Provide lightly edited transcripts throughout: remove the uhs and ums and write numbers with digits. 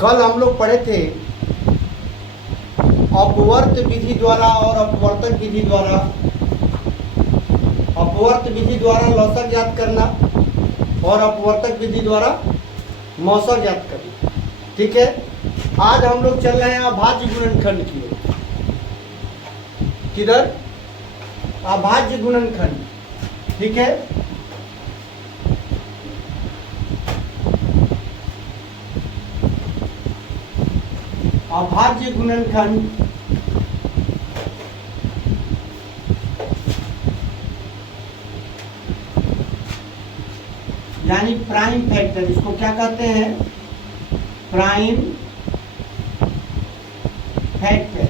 कल हम लोग पढ़े थे अपवर्त विधि द्वारा और अपवर्तक विधि द्वारा। अपवर्त विधि द्वारा लौसक ज्ञात करना और अपवर्तक विधि द्वारा मौसक ज्ञात करना। ठीक है, आज हम लोग चल रहे हैं अभाज्य गुणनखंड की ओर। किधर? अभाज्य गुणनखंड। ठीक है, अभाज्य गुणनखंड यानी प्राइम फैक्टर, इसको क्या कहते हैं? Prime factor.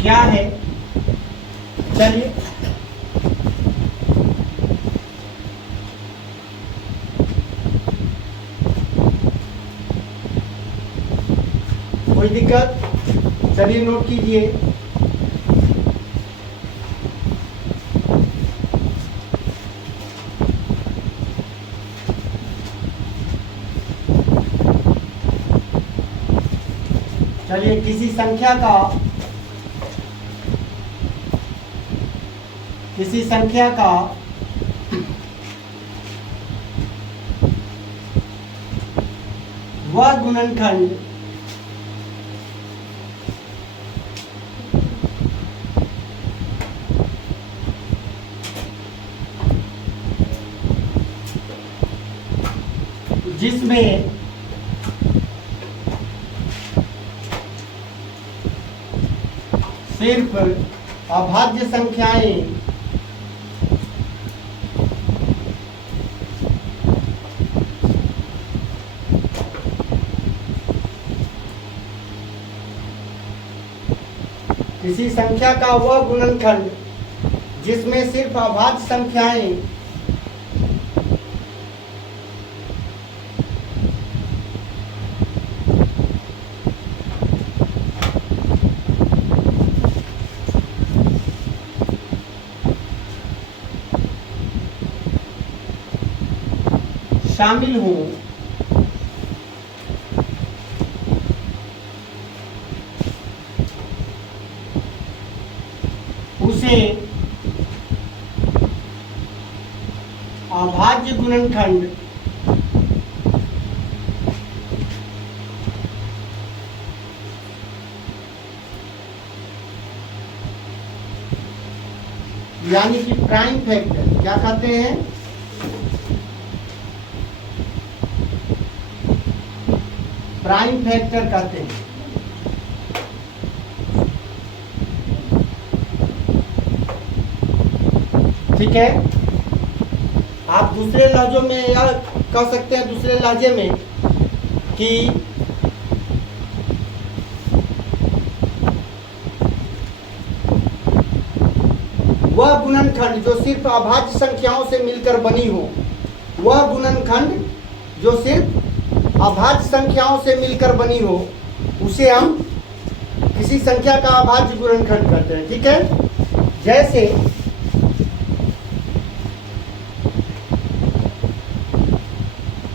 क्या है? चलिए कोई दिक्कत? चलिए नोट कीजिए। चलिए किसी संख्या का वह गुणनखंड जिसमें सिर्फ अभाज्य संख्याएं किसी संख्या का वह गुणनखंड जिसमें सिर्फ अभाज्य संख्याएं शामिल हों उसे अभाज्य गुणनखंड यानी कि प्राइम फैक्टर क्या कहते हैं? प्राइम फैक्टर कहते हैं। ठीक है, आप दूसरे लहजों में यह कह सकते हैं, दूसरे लहजे में कि वह गुणनखंड जो सिर्फ अभाज्य संख्याओं से मिलकर बनी हो, वह गुणनखंड जो सिर्फ अभाज्य संख्याओं से मिलकर बनी हो, उसे हम किसी संख्या का अभाज्य गुणनखंड कहते हैं। ठीक है, जैसे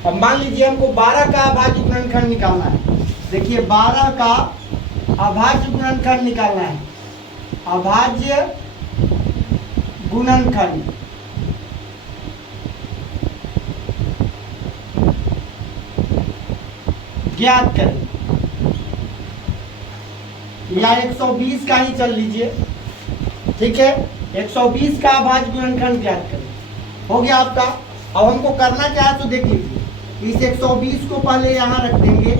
अब मान लीजिए हमको 12 का अभाज्य गुणनखंड निकालना है। देखिए 12 का अभाज्य गुणनखंड निकालना है। अभाज्य गुणनखंड ज्ञात करें, या 120 का ही चल लीजिए। ठीक है, 120 का अभाज्य गुणनखंड ज्ञात करें। हो गया आपका। अब हमको करना क्या है तो देख लीजिए, इस 120 को पहले यहाँ रख देंगे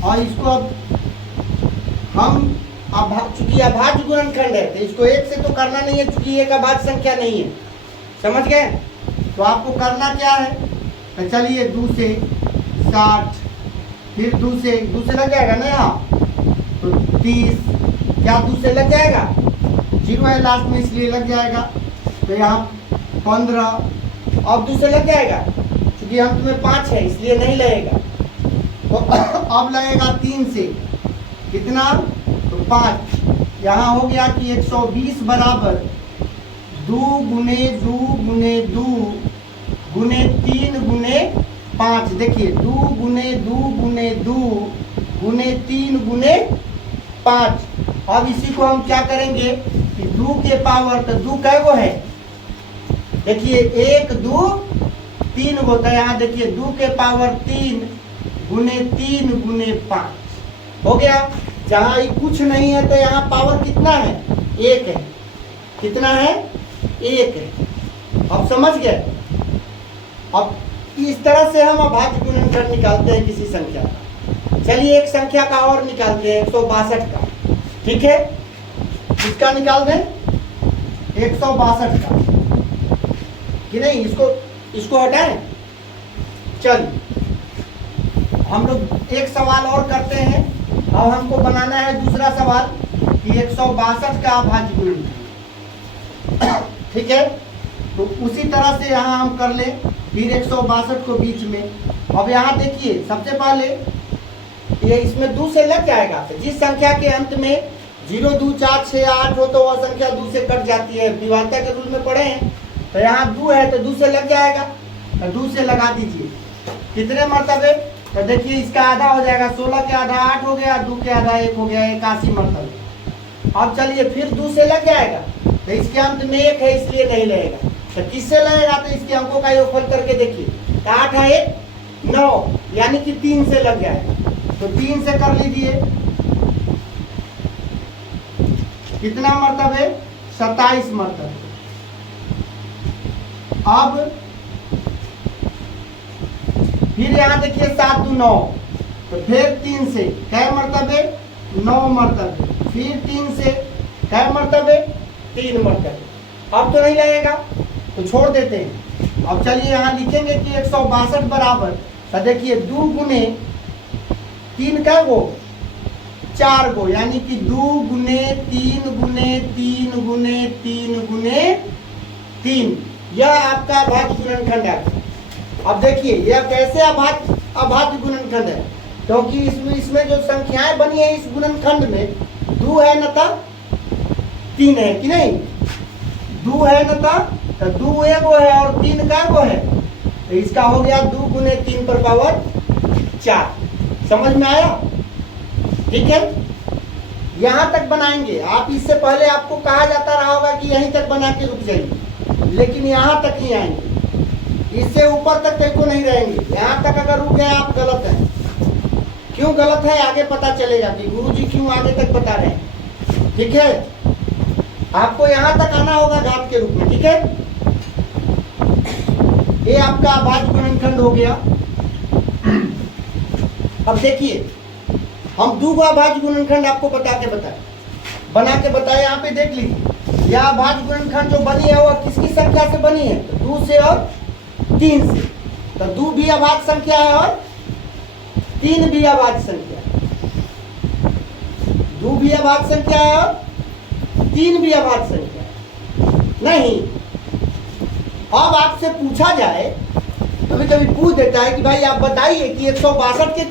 और इसको अब हम चूंकि अभाज्य गुणनखंड है तो इसको एक से तो करना नहीं है, चूंकि एक अभाज्य संख्या नहीं है। समझ गए? तो आपको करना क्या है तो चलिए 2 से 60, फिर 2 से लग जाएगा ना, यहाँ तो 30, क्या 2 से लग जाएगा? 0 है लास्ट में इसलिए लग जाएगा। तो यहाँ 15, अब 2 से लग जाएगा, क्योंकि अंत में 5 है इसलिए नहीं लगेगा। तो अब लगेगा 3 से, कितना? तो 5। यहाँ हो गया कि 120 बराबर 2 गुने 2 गुने 2 गुने 3 गुने 5। देखिए 2 गुने 2 गुने 2 गुने 3 गुने 5। अब इसी को हम क्या करेंगे कि 2 के पावर, तो 2 कै गो है, देखिए 1 2 3 गो, तो यहाँ देखिए 2 के पावर 3 गुने 3 गुने 5 हो गया। जहाँ ये कुछ नहीं है तो यहाँ पावर कितना है, 1 है। कितना है, 1 है। अब समझ गए। अब इस तरह से हम अभाज्य गुणनखंड निकालते हैं किसी संख्या का। चलिए एक संख्या का और निकालते हैं, 162 का। ठीक है, इसका निकाल दें 162 का कि नहीं, इसको हटाएं। चलिए हम लोग एक सवाल और करते हैं। अब हमको बनाना है दूसरा सवाल कि 162 का अभाज्य गुणनखंड। ठीक है, तो उसी तरह से यहाँ हम कर ले, फिर 162 को बीच में। अब यहाँ देखिए सबसे पहले ये इसमें 2 से लग जाएगा। जिस संख्या के अंत में 0 2 4 6 8 हो तो वह संख्या 2 से कट जाती है, विभाज्यता के रूल में पढ़े हैं। तो यहाँ 2 है तो 2 से लग जाएगा, तो 2 से लगा दीजिए। कितने मरतबे, तो देखिए इसका आधा हो जाएगा, 16 के आधा 8 हो गया, 2 के आधा 1 हो गया, 81 मरतबे। अब चलिए फिर 2 से लग जाएगा, तो इसके अंत में 1 है इसलिए नहीं लगेगा। तो किससे लगेगा, तो इसके अंकों का योगफल करके देखिए, तो 8 है 1 9, यानी कि 3 से लग जाएगा। तो 3 से कर लीजिए, कितना मरतबे, 27 मरतबे। अब फिर यहाँ देखिए 7 2 9, तो फिर 3 से कै मरतबे, 9 मरतबे, फिर 3 से कै मरतबे, 3 मरतबे। अब तो नहीं लगेगा तो छोड़ देते हैं। अब चलिए यहाँ लिखेंगे कि 162 बराबर, तो देखिए 2 गुने 3 कै गो, 4 गो, यानी कि 2 गुने 3 गुने 3 गुने 3 गुने 3। यह आपका अभाज्य गुणनखंड है। अब देखिए यह कैसे अभाज्य गुणनखंड है, क्योंकि इसमें जो संख्याएं बनी है इस गुणनखंड में 2 है न था 3 है कि नहीं, 2 है न था, तो 2 एक गो है और 3 का गो है, तो इसका हो गया 2 गुने 3 पर पावर 4। समझ में आया। ठीक है, यहां तक बनाएंगे आप। इससे पहले आपको कहा जाता रहा होगा कि यहीं तक बना के रुक जाइए, लेकिन यहां तक ही आएंगे, इससे ऊपर तक कहीं को नहीं रहेंगे। यहाँ तक अगर रुक गए आप गलत हैं। क्यों गलत है आगे पता चलेगा कि गुरुजी क्यों आगे तक बता रहे हैं। ठीक है, आपको यहाँ तक आना होगा घात के रूप में। ठीक है, ये आपका अभाज्य गुणनखंड हो गया। अब देखिए हम 2 गो अभाज्य गुणनखंड आपको बना के बताए। यहाँ पे देख लीजिए, यह अभाज्य गुणनखंड जो बनी है वह किसकी संख्या से बनी है, तो 2 से और 3 से। तो 2 भी अभाज्य संख्या है और 3 भी अभाज्य संख्या है। 2 भी अभाज्य संख्या है और 3 भी अभाज्य संख्या है। नहीं, अब आपसे पूछा जाए, कभी कभी पूछ देता है कि भाई आप बताइए कि 162 के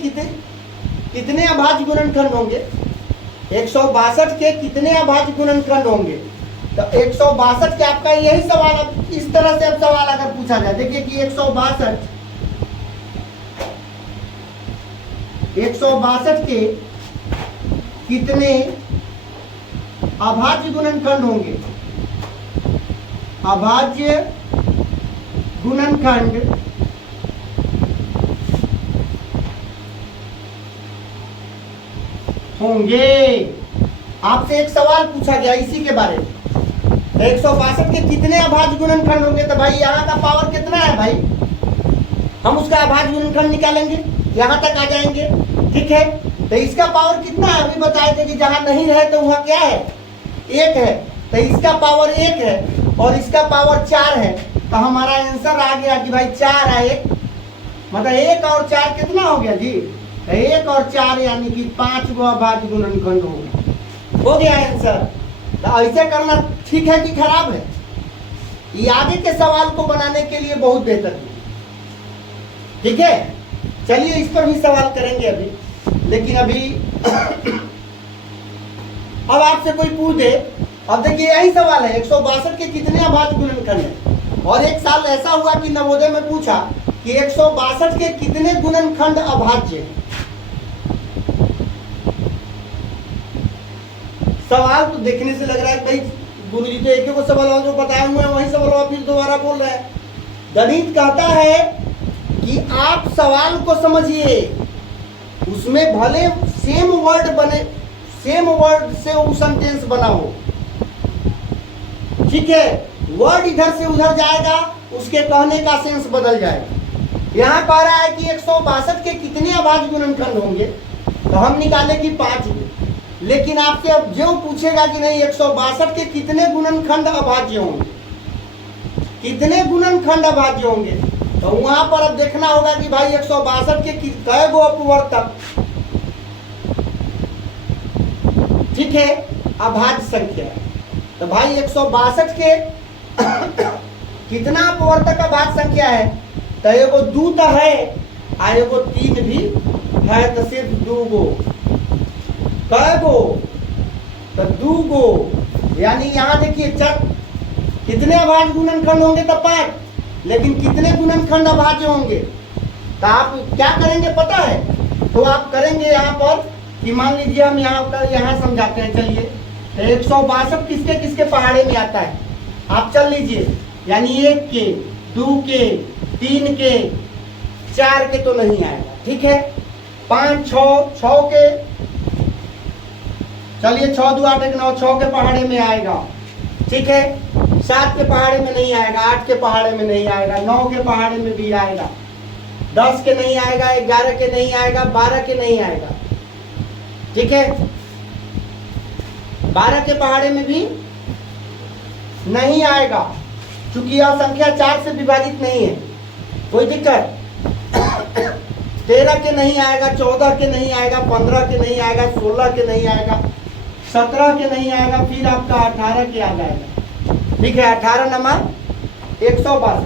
कितने अभाज्य गुणनखंड होंगे, 162 के कितने अभाज्य गुणनखंड होंगे। तो 162 के आपका यही सवाल, इस तरह से अब सवाल अगर पूछा जाए, देखिए कि 162 के कितने अभाज्य गुणनखंड होंगे। अभाज्य गुणनखंड होंगे। आपसे एक सवाल पूछा गया इसी के बारे में, 162 के कितने अभाज्य गुणनखंड होंगे। तो भाई यहाँ का पावर कितना है भाई, हम उसका अभाज्य गुणनखंड निकालेंगे, यहाँ तक आ जाएंगे। ठीक है, तो इसका पावर कितना है, अभी बताए थे कि जहाँ नहीं रहे तो वहाँ क्या है, 1 है। तो इसका पावर 1 है और इसका पावर 4 है। तो हमारा आंसर आ गया कि भाई 4 है 1, मतलब 1 और 4 कितना हो गया जी, 1 और 4 यानी कि 5 गो अभाज्य गुणनखंड हो गया आंसर। तो ऐसे करना ठीक है कि खराब है, ये आगे के सवाल को बनाने के लिए बहुत बेहतर है। ठीक है, चलिए इस पर भी सवाल करेंगे अभी, लेकिन अभी अब आपसे कोई पूछ दे अब देखिए यही सवाल है, 162 के कितने अभाज्य गुणनखंड है। और एक साल ऐसा हुआ कि नवोदय में पूछा कि 162 के कितने गुणनखंड अभाज्य हैं। सवाल तो देखने से लग रहा है भाई गुरुजी तो एक को सवाल जो बताए हुए हैं वही सवाल फिर दोबारा बोल रहे हैं। गणित कहता है कि आप सवाल को समझिए, उसमें भले सेम वर्ड बने, सेम वर्ड से वो सेंटेंस बना हो, ठीक है, वर्ड इधर से उधर जाएगा, उसके कहने का सेंस बदल जाएगा। यहाँ कह रहा है कि 162 के कितने अभाज्य गुणनखंड होंगे, तो हम निकाले कि 5 होंगे। लेकिन आपसे अब जो पूछेगा कि नहीं 162 के कितने गुणनखंड अभाज्य होंगे, कितने गुणनखंड अभाज्य होंगे, तो वहां पर अब देखना होगा कि भाई 162 के कै गो अपवर्तक, ठीक है, अभाज्य संख्या है। तो भाई 162 के कितना अपवर्तक अभाज्य संख्या है, तो एगो 2 तो है और एगो 3 भी है, तो सिर्फ 2 गो। कै गो, तो 2 गो, यानी यहाँ देखिए कितने अभाज्य गुणनखंड होंगे, तो 5, लेकिन कितने गुणनखंड अभाज्य होंगे, तो आप क्या करेंगे पता है, तो आप करेंगे यहाँ पर कि मान लीजिए हम यहाँ समझाते हैं। चलिए, तो 162 किसके किसके पहाड़े में आता है, आप चल लीजिए, यानी 1 के, 2 के, 3 के, 4 के तो नहीं आएगा, ठीक है, 5, 6 के, चलिए 6 2 8 1 9, 6 के पहाड़े में आएगा, ठीक है, 7 के पहाड़े में नहीं आएगा, 8 के पहाड़े में नहीं आएगा, 9 के पहाड़े में भी आएगा, 10 के नहीं आएगा, 11 के नहीं आएगा, 12 के नहीं आएगा, ठीक है, 12 के पहाड़े में भी नहीं आएगा, क्योंकि यह संख्या 4 से विभाजित नहीं है, कोई दिक्कत। 13 के नहीं आएगा, 14 के नहीं आएगा, 15 के नहीं आएगा, 16 के नहीं आएगा, 17 के नहीं आएगा, फिर आपका 18 के आ जाएगा, ठीक है, 18 नंबर 162,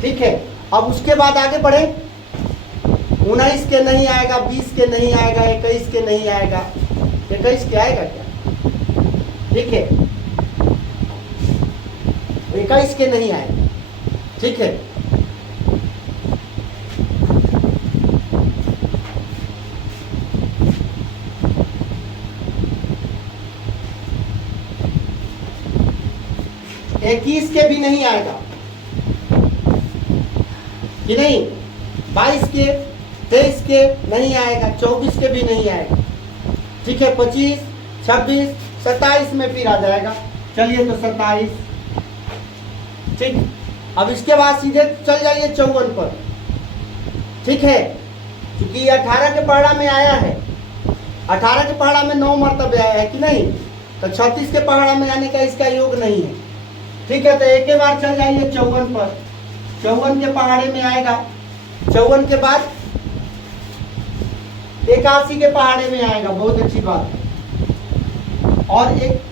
ठीक है। अब उसके बाद आगे बढ़े, 19 के नहीं आएगा, 20 के नहीं आएगा, 21 के नहीं आएगा, 21 के आएगा क्या, ठीक है, 21 के नहीं आएगा, ठीक है। इक्कीस के भी नहीं आएगा कि नहीं, 22 के, 23 के नहीं आएगा, 24 के भी नहीं आएगा, ठीक है, 25, 26, 27 में फिर आ जाएगा। चलिए तो 27, ठीक। अब इसके बाद सीधे चल जाइए 54 पर, ठीक है, क्योंकि 18 के पहाड़ा में आया है, 18 के पहाड़ा में 9 मर्तबे आया है कि नहीं, तो 36 के पहाड़ा में आने का इसका योग नहीं है, ठीक है। तो एक ही बार चल जाइए 54 पर, 54 के पहाड़े में आएगा, 54 के बाद 81 के पहाड़े में आएगा, बहुत अच्छी बात है। और एक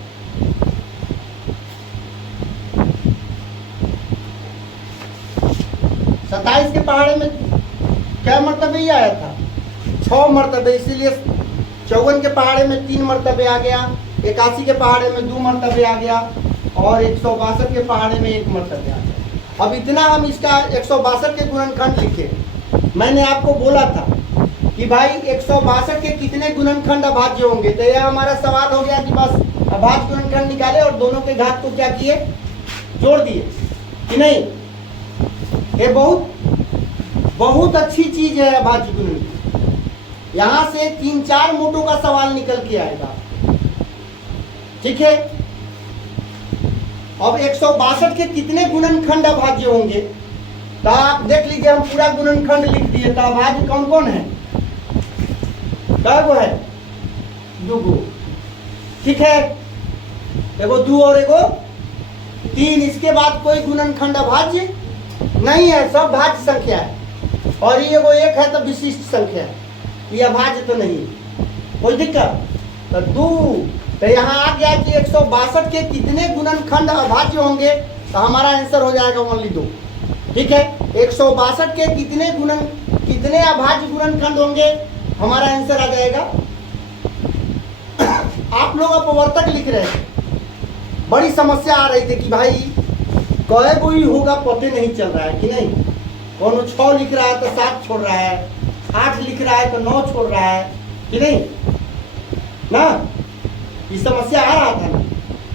27 के पहाड़े में क्या मर्तबे ही आया था, 6 मर्तबे, इसीलिए 54 के पहाड़े में 3 मर्तबे आ गया, 81 के पहाड़े में 2 मर्तबे आ गया, और 162 के पहाड़े में 1 मर्तबे आ गया। अब इतना हम इसका 162 के गुणनखंड लिखे। मैंने आपको बोला था कि भाई 162 के कितने गुणनखंड अभाज्य होंगे, तो यह हमारा सवाल हो गया कि बस अभाज्य गुणनखंड निकाले और दोनों के घात को क्या किए, जोड़ दिए कि नहीं। ये बहुत अच्छी चीज है अभाज्य गुणनखंड, यहाँ से 3-4 मोटों का सवाल निकल के आएगा, ठीक है। अब 162 के कितने गुणनखंड अभाज्य होंगे, तो आप देख लीजिए, हम पूरा गुणनखंड लिख दिए, तो अभाज्य कौन कौन है, क्या है, 2 गो, ठीक है, एगो 2 और एगो 3। इसके बाद कोई गुणनखंड अभाज्य नहीं है, सब भाज्य संख्या है, और ये एगो 1 है तो विशिष्ट संख्या है, ये अभाज्य तो नहीं, कोई दिक्कत। तो 2, तो यहाँ आ गया कि 162 के कितने गुणनखंड अभाज्य होंगे, तो हमारा आंसर हो जाएगा ओनली 2, ठीक है। 162 के कितने अभाज्य गुणनखंड होंगे, हमारा आंसर आ जाएगा। आप लोग अपवर्तक लिख रहे हैं, बड़ी समस्या आ रही थी कि भाई कई कोई होगा पते नहीं चल रहा है कि नहीं, कौन 6 लिख रहा है तो 7 छोड़ रहा है, 8 लिख रहा है तो 9 छोड़ रहा है कि नहीं ना। ये समस्या आ रहा था ना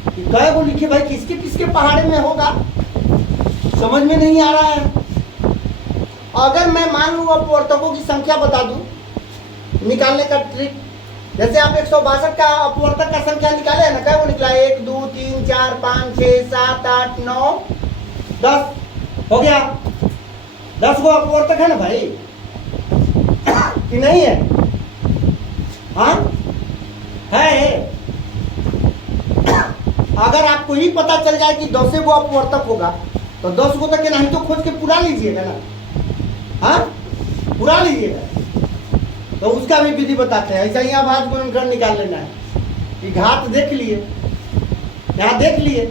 कि कई को लिखे भाई किसके किसके पहाड़े में होगा, समझ में नहीं आ रहा है। अगर मैं मान लूँ अपवर्तकों की संख्या बता दूं निकालने का ट्रिक, जैसे आप 162 का अपवर्तक का संख्या निकाले है ना, क्या वो निकला 1 2 3 4 5 6 7 8 9 10 हो गया। 10 गो अपवर्तक है ना भाई कि नहीं है? हाँ है। अगर आपको ही पता चल जाए कि 10 गो अपवर्तक होगा तो 10 गो तक नहीं तो खोज के पूरा लीजिएगा ना। हाँ पूरा लीजिएगा। तो उसका भी विधि बताते हैं। ऐसा यहाँ भाज्य गुणनखंड निकाल लेना है कि घात देख लिए, यहाँ देख लिए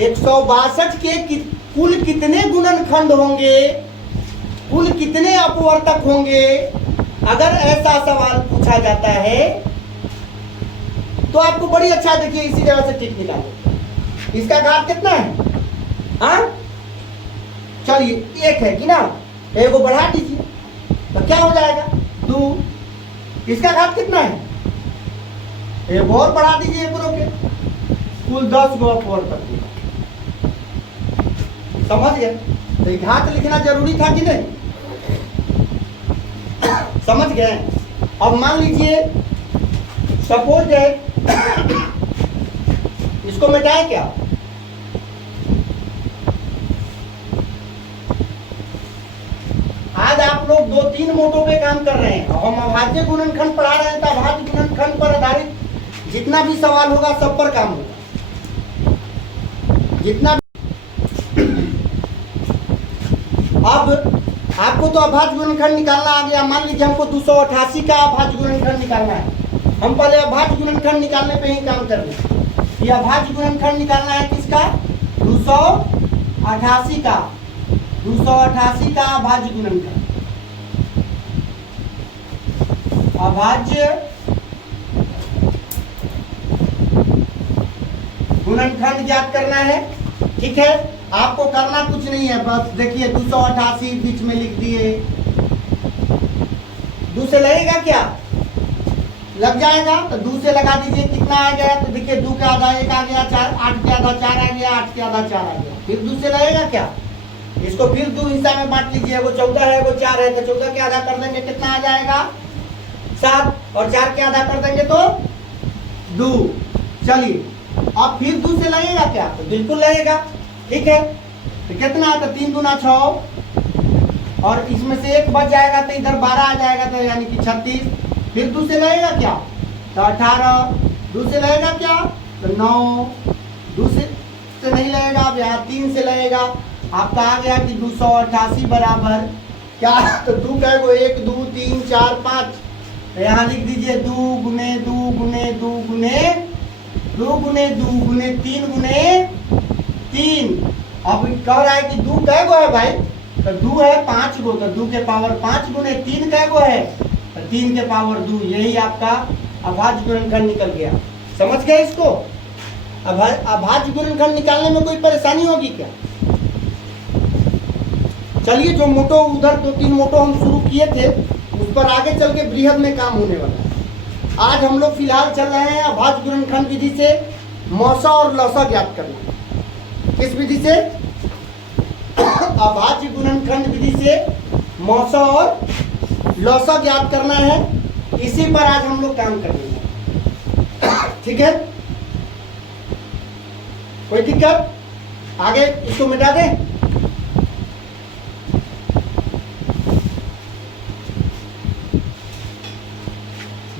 162 के कुल कितने गुणनखंड होंगे, कुल कितने अपवर्तक होंगे। अगर ऐसा सवाल पूछा जाता है तो आपको बड़ी अच्छा देखिए इसी जगह से टिक निकालो। इसका घात कितना है? हाँ चलिए 1 है कि ना, 1 को बढ़ा दीजिए तो क्या हो जाएगा 2। इसका घात कितना है? 1 और बढ़ा दीजिए 1 के, कुल 10 गो अपवर्तक। समझ गए? तो ये घात लिखना जरूरी था कि नहीं? समझ गए? अब मान लीजिए सपोज है इसको मिटाए क्या, आज आप लोग 2-3 मोटों पे काम कर रहे हैं। हम अभाज्य गुणनखंड पढ़ा रहे हैं तो अभाज्य गुणनखंड पर आधारित जितना भी सवाल होगा सब पर काम होगा, जितना। अब आपको तो अभाज्य गुणनखंड निकालना आ गया। मान लीजिए हमको 288 का अभाज्य गुणनखंड निकालना है। हम पहले अभाज्य गुणनखंड निकालने पे ही काम कर रहे हैं। ये अभाज्य गुणनखंड निकालना है किसका? 288 का, 288 का अभाज्य गुणनखंड। अभाज्य गुणनखंड ज्ञात करना है। ठीक है, आपको करना कुछ नहीं है, बस देखिए 288 बीच में लिख दिए। 2 से लगेगा क्या? लग जाएगा तो 2 से लगा दीजिए। कितना आ गया? तो देखिए 2 का आधा 1 आ गया, 4 8 के आधा 4 आ गया, 8 के आधा 4 आ गया। फिर 2 से लगेगा क्या? इसको फिर 2 हिस्सा में बांट लीजिए। वो 14 है, वो 4 है, तो 14 के आधा कर देंगे कितना आ जाएगा? 7, और 4 के आधा कर देंगे तो 2। चलिए अब फिर 2 से लगेगा क्या? तो बिल्कुल लगेगा। ठीक है, तो कितना है? तो 3 दूना 6, और इसमें से 1 बच जाएगा तो इधर 12 आ जाएगा, तो यानी कि 36। फिर 2 से लगेगा क्या? तो 18। 2 से लगेगा क्या? तो 9। 2 से नहीं लगेगा, अब यहाँ 3 से लगेगा। आपका आ गया कि 288 बराबर क्या? तो 2 का 1 2 3 4 5, यहाँ लिख दीजिए 2 गुने 2 गुने 2 गुने 2 गुने 2 गुने 3 गुने 3। अब कह रहा है कि 2 कै गो है भाई? तो 2 है 5 गो, तो 2 के पावर 5 गुने 3 कै गो है? तो 3 के पावर 2। यही आपका अभाज्य गुणनखंड निकल गया। समझ गए इसको? अभाज्य गुणनखंड निकालने में कोई परेशानी होगी क्या? चलिए जो मोटो उधर 2-3 मोटो हम शुरू किए थे उस पर आगे चल के बृहद में काम होने वाला है। आज हम लोग फिलहाल चल रहे हैं अभाज्य गुणनखंड विधि से मौसा और लौसा ज्ञात करना। किस विधि से? अभाज्य गुणनखंड विधि से मौसा और लौसा ज्ञात करना है। इसी पर आज हम लोग काम करेंगे। ठीक है, कोई दिक्कत? आगे इसको मिटा दें।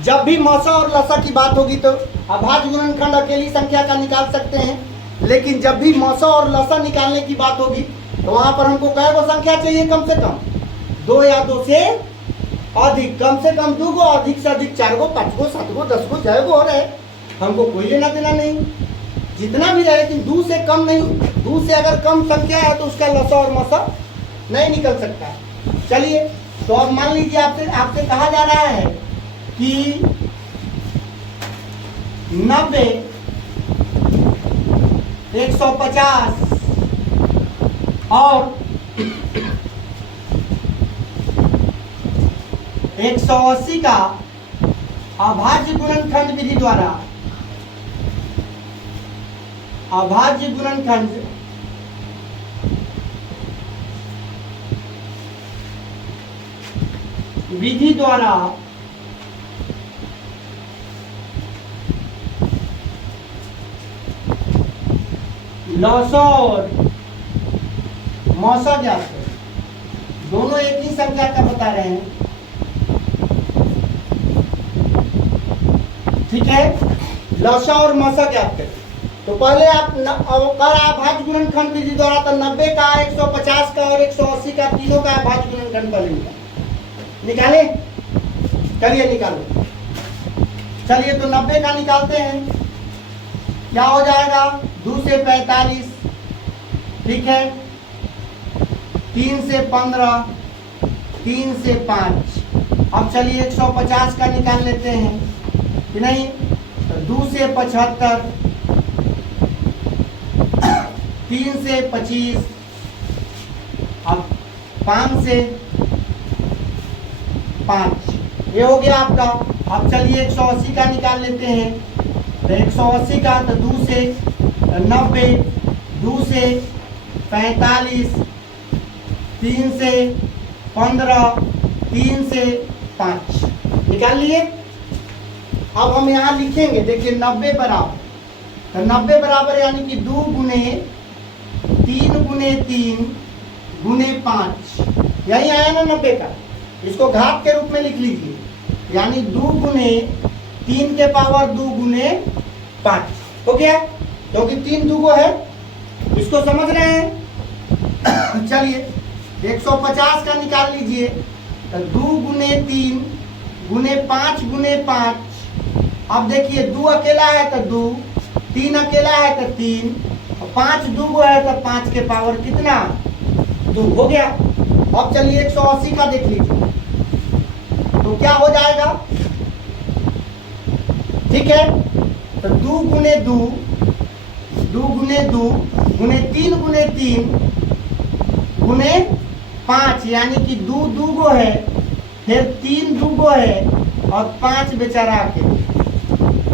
जब भी मौसा और लसा की बात होगी तो अभाज्य गुणनखंड अकेली संख्या का निकाल सकते हैं, लेकिन जब भी मौसा और लसा निकालने की बात होगी तो वहां पर हमको कै गो संख्या चाहिए? कम से कम 2 या 2 से अधिक। कम से कम 2 गो, अधिक से अधिक 4 गो 5 गो 7 गो 10 गो जय गो हो रहे, हमको कोई लेना देना नहीं, जितना भी रहे, लेकिन 2 से कम नहीं। 2 से अगर कम संख्या है तो उसका लसा और मौसा नहीं निकल सकता। चलिए तो अब मान लीजिए आपसे कहा जा रहा है कि 90 150 और 180 का अभाज्य गुणनखंड विधि द्वारा अभाज्य गुणनखंड विधि द्वारा लॉसा और मौसा ज्ञात करें। दोनों एक ही संख्या का बता रहे हैं, ठीक है। लॉसा और मौसा ज्ञात करें। तो पहले आप अभाज्य गुणनखंड विधि द्वारा तो 90 का, 150 का और 180 का तीनों का अभाज्य गुणनखंड पहले निकाले। चलिए निकालो। चलिए तो 90 का निकालते हैं। क्या हो जाएगा? 2 से 45, ठीक है। 3 से 15, 3 से 5। अब चलिए 150 का निकाल लेते हैं कि नहीं। तो 2 से 75, 3 से 25, अब 5 से 5, ये हो गया आपका। अब चलिए 180 का निकाल लेते हैं। तो 180 का तो 2 से 90, 2 से 45, 3 से 15, 3 से 5 निकाल लिए। अब हम यहाँ लिखेंगे, देखिए 90 बराबर, तो 90 बराबर यानी कि 2 गुने 3 गुने 3 गुने 5, यही आया ना 90 का। इसको घात के रूप में लिख लीजिए, यानी 2 गुने 3 के पावर 2 गुने 5 हो गया, क्योंकि 3 दूगो है। इसको समझ रहे हैं? चलिए 150 का निकाल लीजिए। तो 2 गुने 3 गुने 5 गुने 5। अब देखिए 2 अकेला है तो 2, 3 अकेला है तो 3, और 5 दूगो है तो 5 के पावर कितना? 2 हो गया। अब चलिए 180 का देख लीजिए, तो क्या हो जाएगा? ठीक है, तो 2 गुने 2, 2 गुने 2 गुने 3 गुने 3 गुने 5, यानी कि 2 दूगो है, फिर 3 दूगो है और 5 बेचारा के।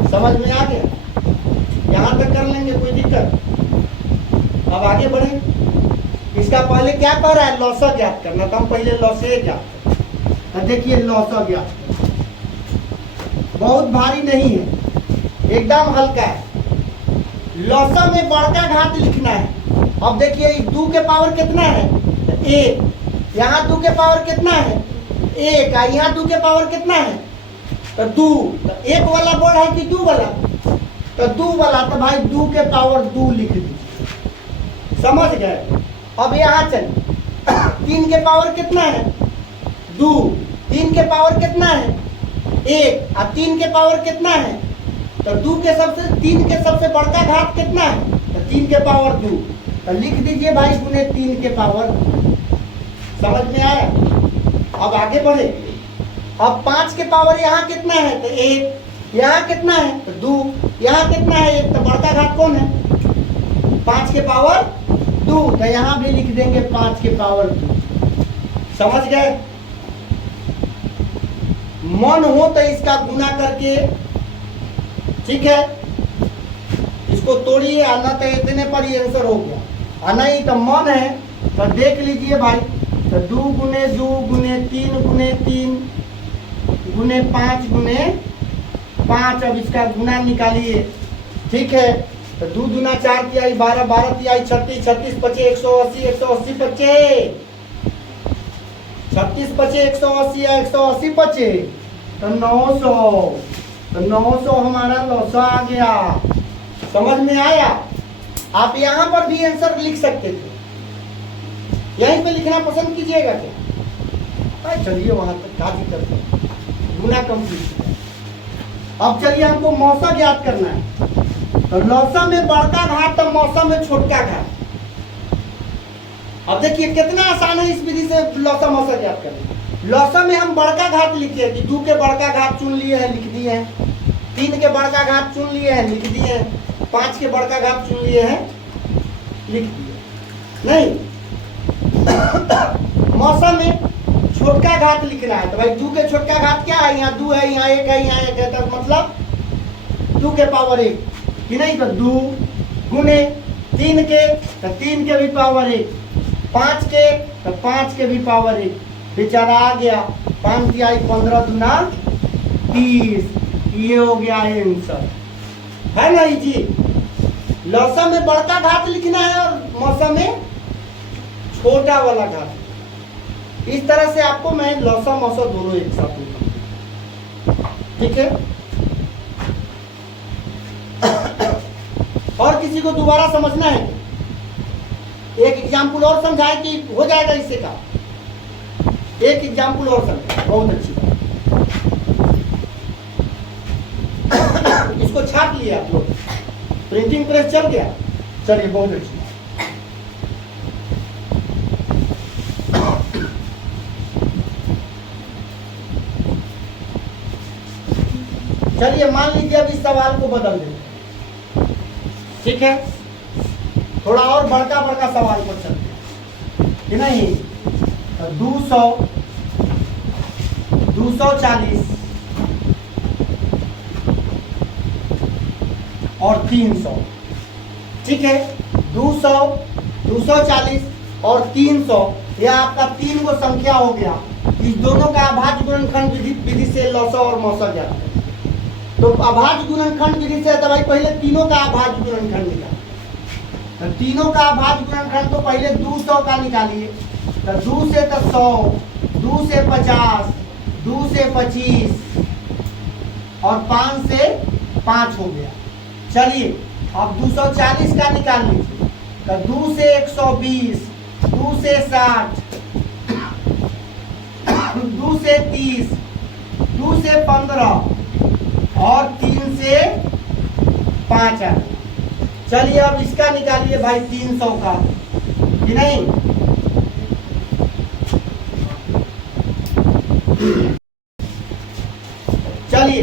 समझ में आ गया? यहाँ तक कर लेंगे, कोई दिक्कत? अब आगे बढ़े। इसका पहले क्या कर रहा है? लॉसा ज्ञात करना, तो हम पहले लॉसे ज्ञात करें। देखिए लॉसा ज्ञात, बहुत भारी नहीं है, एकदम हल्का है। लॉसा में बड़का घात लिखना है। अब देखिए 2 के पावर कितना है? 1। यहाँ 2 के पावर कितना है? 1। यहाँ 2 के पावर कितना है? तो 2। तो 1 वाला बोर्ड है कि 2 वाला? तो 2 वाला, तो भाई 2 के पावर 2 लिख दीजिए। समझ गए? अब यहाँ चलिए 3 के पावर कितना है? 2। 3 के पावर कितना है? 1। और 3 के पावर कितना है? तो 3 के सबसे बड़का घात कितना है? तो 3 के पावर 2। तो लिख दीजिए भाई गुने 3 के पावर 2। समझ में आया? अब आगे बढ़े। अब 5 के पावर यहाँ कितना है? तो 1। यहाँ कितना है? तो 2। यहाँ कितना है? 1। तो बड़का घात कौन है? 5 के पावर 2। तो यहाँ भी लिख देंगे 5 के पावर 2। समझ गए? मन हो तो इसका गुना करके, ठीक है, इसको तोड़िए, आना तो इतने पर ही आंसर हो गया। आना ही तो मन है तो देख लीजिए भाई। तो 2 गुने 2 गुने 3 गुने 3 गुने 5 गुने 5। अब इसका गुना निकालिए, ठीक है। तो 2 दूना 4 तिहाई 12, 12 तिहाई 36, 36 पचे 180, 180 पचे 36 पचे 180 या 180 पचे तो 900। तो 900 हमारा लॉसा आ गया। समझ में आया? आप यहाँ पर भी आंसर लिख सकते थे, यहीं पे लिखना पसंद कीजिएगा क्या? चलिए वहां तक क्या दिक्कत है, गुना कंप्लीट। अब चलिए हमको मौसा ज्ञात करना है। तो लौसा में बड़का घात तो मौसा में छोटका घात। अब देखिए कितना आसान है इस विधि से लौसा मौसा ज्ञात करना। लौसा में हम बड़का घात लिखे कि 2 के बड़का घात चुन लिए हैं, लिख दिए हैं। 3 के बड़का घात चुन लिए हैं, लिख दिए हैं। 5 के बड़का घात चुन लिए हैं, लिख दिए। नहीं मौसम में छोटका घात लिखना है तो भाई 2 के छोटका घात क्या है, यहाँ 2 है, यहाँ 1 है, यहाँ 1 है, तो मतलब 2 के पावर 1 कि नहीं, तो 2 गुने 3 के तो 3 के भी पावर 1, 5 के तो 5 के भी पावर 1, बेचारा आ गया 5 की आई 15 दूना 30, ये हो गया आंसर, है ना जी। लौसम में बड़का घात लिखना है और मौसम में छोटा वाला घात। इस तरह से आपको मैं लौसा मौसा दोनों एक साथ लिखूंगा, ठीक है। और किसी को दोबारा समझना है, एक एग्जाम्पल और समझाए कि हो जाएगा इससे का, एक एग्जाम्पल और समझाए, बहुत अच्छी बात। इसको छाप लिया आप लोग, प्रिंटिंग प्रेस चल गया, चलिए बहुत अच्छी। चलिए मान लीजिए अब इस सवाल को बदल देते हैं, ठीक है। थोड़ा और बड़का बड़का सवाल पर चलते हैं कि नहीं, तो 200, 240 और 300, ठीक है। 200, 240 और 300, यह आपका 3 गो संख्या हो गया। इस दोनों का अभाज्य गुणनखंड विधि से लौसा और मौसा ज्ञात है। तो अभाज्य गुणनखंड विधि से तो भाई पहले तीनों का अभाज्य गुणनखंड निकाल, तो तीनों का अभाज्य गुणनखंड तो पहले 200 का निकालिए, तो 2 से तो 100, 2 से 50, 2 से 25 और 5 से 5 हो गया। चलिए अब 240 का निकाल लीजिए, तो 2 से 120, 2 से 60, 2 से 30, 2 से 15 और 3 से 5 है। चलिए अब इसका निकालिए भाई 300 का, कि नहीं। चलिए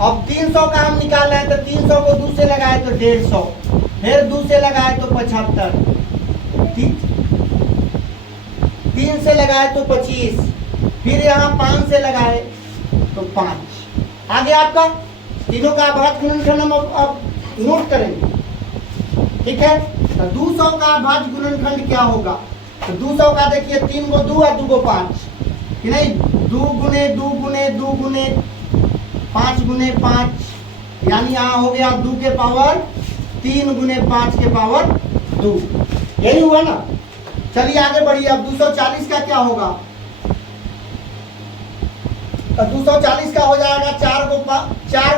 अब 300 का हम निकाल रहे हैं, तो 300 को 2 से लगाए तो 150, फिर 2 से लगाए तो 75, 3 से लगाए तो 25, फिर यहाँ 5 से लगाए तो 5। आगे आपका तीनों का अभाज्य गुणनखंड हम अब नोट करेंगे, ठीक है। तो 200 का अभाज्य गुणनखंड क्या होगा, तो 200 का देखिए 3 गो 2 और 2 गो 5, कि नहीं। 2 गुने 2 गुने 2 गुने 5 गुने 5, यानी यहाँ हो गया 2 के पावर 3 गुने 5 के पावर 2, यही हुआ ना। चलिए आगे बढ़िए, अब 240 का क्या होगा, तो 240 का हो जाएगा 4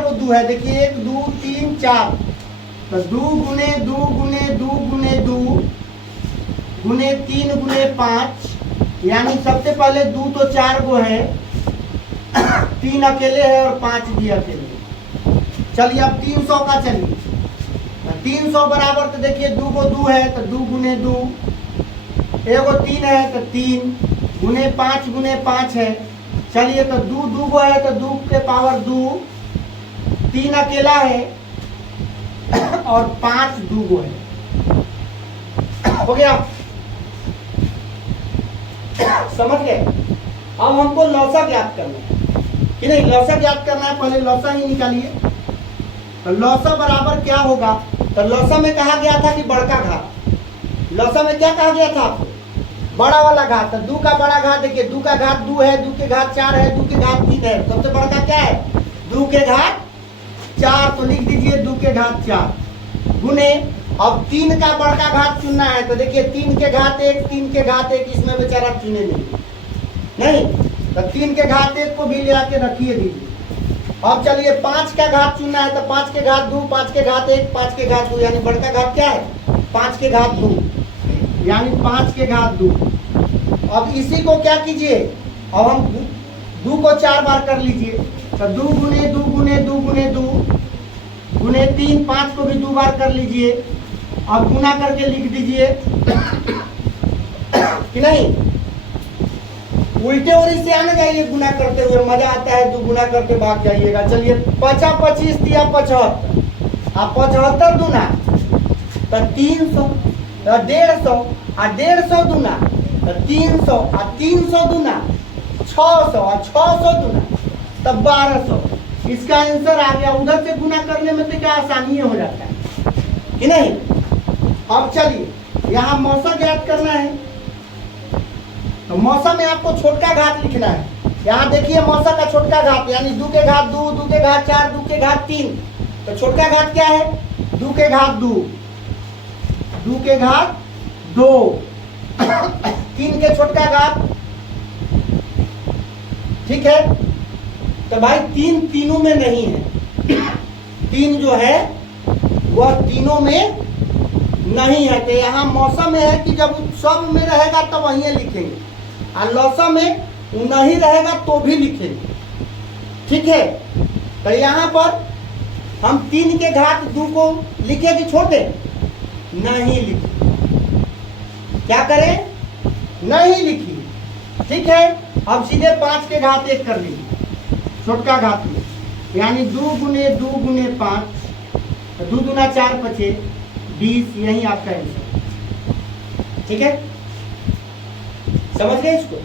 गो 2 है, देखिए 1 2 3 4, तो 2 गुने 2 गुने 2 गुने 2 गुने 3 गुने 5, यानी सबसे पहले 2 तो 4 गो है, 3 अकेले है और 5 भी अकेले। चलिए अब 300 का, चलिए 300 बराबर, तो देखिए 2 गो 2 है तो 2 गुने 2, 1 गो 3 है तो 3 गुने 5 है। चलिए तो 2 2 गो है तो 2 के पावर 2, 3 अकेला है और 5 2 गो है, हो गया, समझ गए। अब हमको लौसा ज्ञात करना है, कि नहीं, लौसा ज्ञात करना है, पहले लौसा ही निकालिए। तो लौसा बराबर क्या होगा, तो लौसा में कहा गया था कि बड़का घात, लौसा में क्या कहा गया था आपको, बड़ा वाला घात। तो 2 का बड़ा घात देखिए, 2 का घात 2 है, 2 के घात 4 है, 2 के घात 3 है, सबसे बड़का क्या है 2 के घात 4, तो लिख दीजिए 2 के घात 4 गुने, अब 3 का बड़का घात चुनना है, तो देखिए 3 के घात 1, 3 के घात 1, इसमें बेचारा चुने नहीं, तो 3 के घात 1 को भी ले आके रखिए दीजिए। अब चलिए 5 का घात चुनना है, तो 5 के घात 2, 5 के घात 1, 5 के घात 2, यानी बड़का घात क्या है 5 के घात 2, यानी 5 के घात 2। अब इसी को क्या कीजिए, अब हम 2 को 4 बार कर लीजिए, तो 2 गुने 2 गुने 2 गुने 2 गुने 3, 5 को भी 2 बार कर लीजिए। अब गुना करके लिख दीजिए कि नहीं, उल्टे ओर से आने जाइए गुना करते हुए, मजा आता है, 2 गुना करके भाग जाइएगा। चलिए 5 25 दिया 75, अब 75 दूना तो 300, तो 150 और 150 दूना तो 300 और 300 दूना 600 और 600 दूना तब 1200। इसका आंसर आ गया। उधर से गुना करने में तो क्या आसानी हो जाता है कि नहीं। अब चलिए यहाँ मौसा ज्ञात करना है, तो मौसा में आपको छोटका घात लिखना है। यहाँ देखिए मौसा का छोटका घात यानी 2 के घात 2, 2 के घात 4, 2 के घात 3। तो छोटका घात क्या है? 2 के घात 2, 2 के घात 2 3 के छोटका घात, ठीक है। तो भाई 3 तीनों में नहीं है, 3 जो है वह तीनों में नहीं है। तो यहाँ मौसम में है कि जब सब में रहेगा तब वहीं लिखेंगे, और लौसा में नहीं रहेगा तो भी लिखेंगे, ठीक है। तो यहाँ पर हम 3 के घात 2 को लिखे कि छोटे नहीं लिखे, क्या करें? नहीं लिखी, ठीक है। अब सीधे 5 के घात 1 कर लीजिए छोटका घात में, यानी 2 गुने 2 गुने 5, 2 दूना 4 पचे 20, यही आपका आंसर, ठीक है। समझ गए इसको?